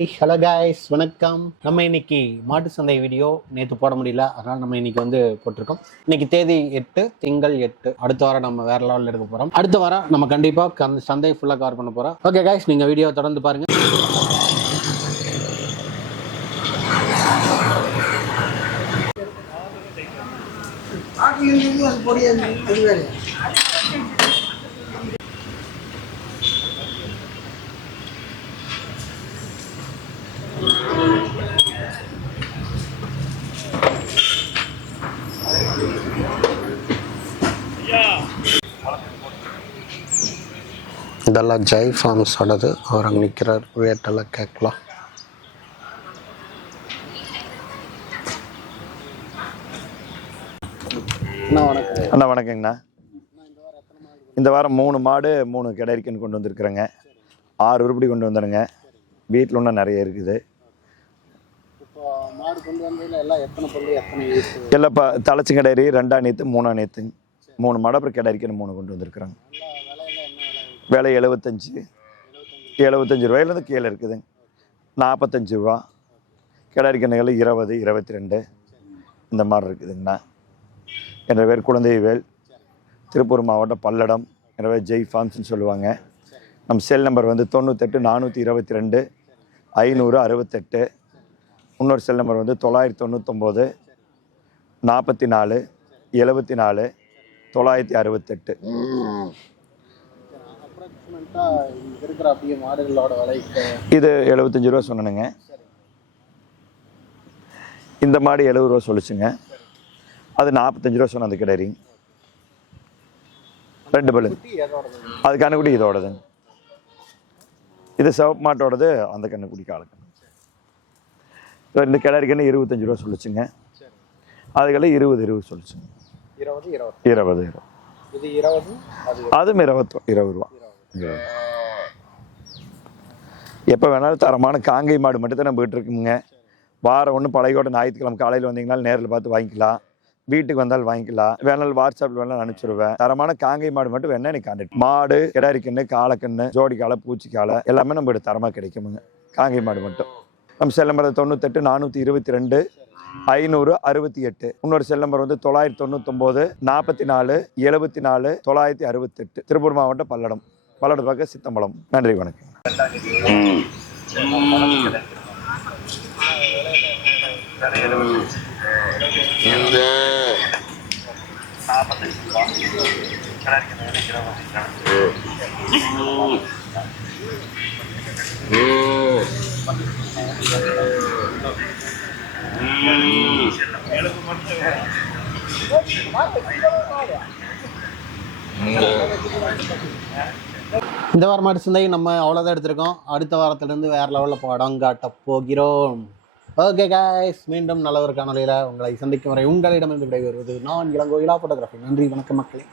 Hello guys வணக்கம். நம்ம இன்னைக்கு மாட்டு சந்தை வீடியோ நேற்று போட முடியல. அதனால நம்ம இன்னைக்கு வந்து போட்டிருக்கோம். இன்னைக்கு தேதி எட்டு திங்கள் எட்டு. அடுத்த வாரம் நம்ம வேற லெவலில் எடுக்க போகிறோம் அடுத்த வாரம் நம்ம கண்டிப்பாக அந்த சந்தை ஃபுல்லாக கவர் பண்ண போகிறோம் ஓகே காய்ஸ் நீங்கள் வீடியோ தொடர்ந்து பாருங்க. இதெல்லாம் ஜெய் ஃபார்ம்ஸோடது அவர் அங்கே நிற்கிறார் ரேட்டெல்லாம் கேட்கலாம். அண்ணா வணக்கம். அண்ணா வணக்கங்கண்ணா. இந்த வாரம் மூணு மாடு மூணு கிடைக்குன்னு கொண்டு வந்திருக்கிறேங்க. ஆறு உருப்படி கொண்டு வந்துடுங்க வீட்டில் இன்னும் நிறைய இருக்குது. இப்போ மாடு கொண்டு வந்ததில் எல்லாம் எத்தனை பல்லு எத்தனை ஈத்து? எல்லாம் இப்போ தலைச்சி கிடரி ரெண்டாம் நேற்று மூணாம் நேற்றுங்க மூணு மாடு அப்புறம் மூணு கொண்டு வந்திருக்கிறேங்க. விலை எழுபத்தஞ்சி எழுபத்தஞ்சி ரூபாயிலேருந்து கீழே இருக்குதுங்க நாற்பத்தஞ்சு ரூபா. கிடரிக்கணுகள் இருபது இருபத்தி ரெண்டு இந்த மாதிரி இருக்குதுங்கண்ணா என்ற பேர் குழந்தைவேல் திருப்பூர் மாவட்டம் பல்லடம். எனவே ஜெய் ஃபார்ம்ஸ்னு சொல்லுவாங்க. நம்ம செல் நம்பர் வந்து தொண்ணூத்தெட்டு நானூற்றி இருபத்தி ரெண்டு ஐநூறு அறுபத்தெட்டு. இன்னொரு செல் நம்பர் வந்து தொள்ளாயிரத்தி தொண்ணூத்தொம்போது நாற்பத்தி நாலு எழுபத்தி நாலு தொள்ளாயிரத்தி அறுபத்தெட்டு. இது எழுபத்தஞ்சு ரூபா சொன்னனுங்க. இந்த மாடு எழுபது ரூபா சொல்லிச்சுங்க. அது நாற்பத்தஞ்சு ரூபா சொன்ன அந்த கிடரிங் ரெண்டு பல்லு. அது கண்ணுக்குடி இதோடதுங்க. இது சிவப்பு மாட்டோடது அந்த கண்ணுக்குடி காலக்கண்ணு ரெண்டு கிடரிக்கன்னு இருபத்தஞ்சு ரூபா சொல்லிச்சுங்க. அதுக்கெல்லாம் இருபது இருபது சொல்லிச்சுங்க. இருபது இருபது இருபது. அதுவும் இருபத்தோ இருபது ரூபா. எப்போ வேணாலும் தரமான காங்கை மாடு மட்டும் தான் நம்ம இருக்குங்க. வாரம் ஒன்று பழையோட ஞாயிற்றுக்கிழமை காலையில் வந்தீங்கனாலும் நேரில் பார்த்து வாங்கிக்கலாம். வீட்டுக்கு வந்தாலும் வாங்கிக்கலாம். வேணாலும் வாட்ஸ்அப்பில் வேணாலும் அனுப்பிச்சிடுவேன் தரமான காங்கை மாடு மட்டும் வேணா நீ கான்டாக்ட் மாடு கிடாரிக்கண்ணு காலக்கண்ணு ஜோடி காலை பூச்சி காலை எல்லாமே நம்ம தரமாக கிடைக்குமுங்க. காங்கை மாடு மட்டும். நம்ம செல் நம்பர் தொண்ணூத்தெட்டு நானூற்றி இருபத்தி ரெண்டு. ஐநூறு அறுபத்தி எட்டு. இன்னொரு செல் நம்பர் வந்து தொள்ளாயிரத்தி தொண்ணூத்தொம்போது நாற்பத்தி நாலு எழுபத்தி நாலு தொள்ளாயிரத்தி அறுபத்தெட்டு. திருப்பூர் மாவட்டம் பல்லடம். பல்லடம் பக்கம் சித்தம்பலம். நன்றி வணக்கம். இந்த வாரம் மாட்டு சந்தை நம்ம அவ்வளோதான் எடுத்திருக்கோம். அடுத்த வாரத்திலிருந்து வேற லெவலில் படம் காட்ட போகிறோம். ஓகே காய்ஸ் மீண்டும் நல்ல ஒரு காணொலியில் உங்களை சந்திக்கும் வரை உங்களிடமிருந்து விடைபெறுவது நான் இளங்கோயிலா ஃபோட்டோகிராஃபி நன்றி வணக்கம் மக்களே.